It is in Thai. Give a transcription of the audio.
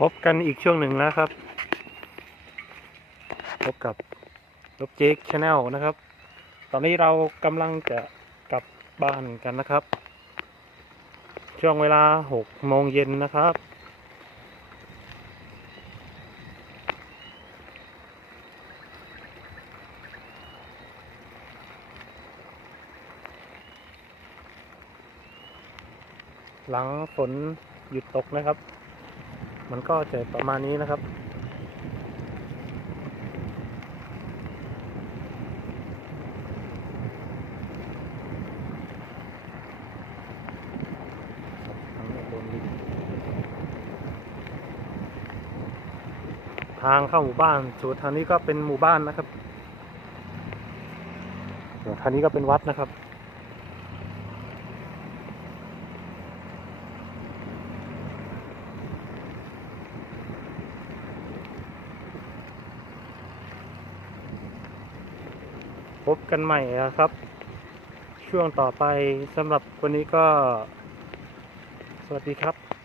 พบกันอีกช่วงหนึ่งนะครับ พบกับลบเจคชาแนลนะครับ ตอนนี้เรากำลังจะกลับบ้านกันนะครับ ช่วงเวลาหกโมงเย็นนะครับ หลังฝนหยุดตกนะครับ มันก็จะประมาณนี้นะครับ ทางเข้าหมู่บ้านส่วนทางนี้ก็เป็นหมู่บ้านนะครับส่วนทางนี้ก็เป็นวัดนะครับ พบกันใหม่นะครับ ช่วงต่อไปสำหรับวันนี้ก็ สวัสดีครับ